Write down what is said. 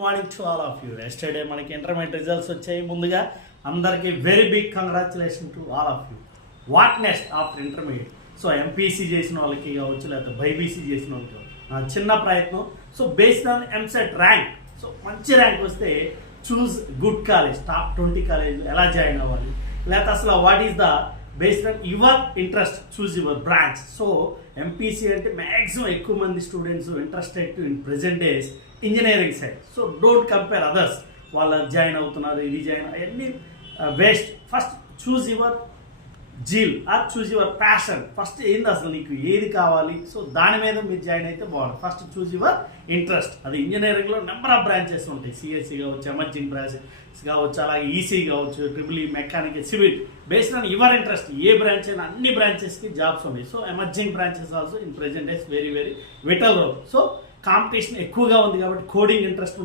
Morning to all of you. Yesterday మనకి intermediate results వచ్చాయి. ముందుగా అందరికీ very big congratulation to all of you. What next after intermediate? So MPC చేసిన వాళ్ళకి కావచ్చు, లేకపోతే బైబీసీ చేసిన వాళ్ళకి కావచ్చు, నా చిన్న ప్రయత్నం. So based on EAMCET rank, so మంచి ర్యాంక్ వస్తే choose good college, top 20 college ఎలా జాయిన్ అవ్వాలి, లేకపోతే అసలు what is the based on your interest choose your branch. So MPC అంటే మ్యాక్సిమం ఎక్కువ మంది students interested in present days engineering side. So don't compare others, వాళ్ళ join అవుతున్నారు, ఇది జాయిన్ అవన్నీ waste. First choose your zeal or choose your passion. First ఏంది అసలు నీకు ఏది కావాలి, సో దాని మీద మీరు జాయిన్ అయితే బాగుంటుంది. First choose your interest. అది ఇంజనీరింగ్లో నెంబర్ ఆఫ్ బ్రాంచెస్ ఉంటాయి. సిఎస్సి కావచ్చు, ఎమర్జింగ్ బ్రాంచెస్ కావచ్చు, అలాగే ఈసీ కావచ్చు, triple E, mechanical, civil. Based on your interest ఏ బ్రాంచ్ అయినా అన్ని బ్రాంచెస్కి జాబ్స్ ఉన్నాయి. So emerging branches also in present days very very vital role. So competition ఎక్కువగా ఉంది కాబట్టి కోడింగ్ ఇంట్రెస్ట్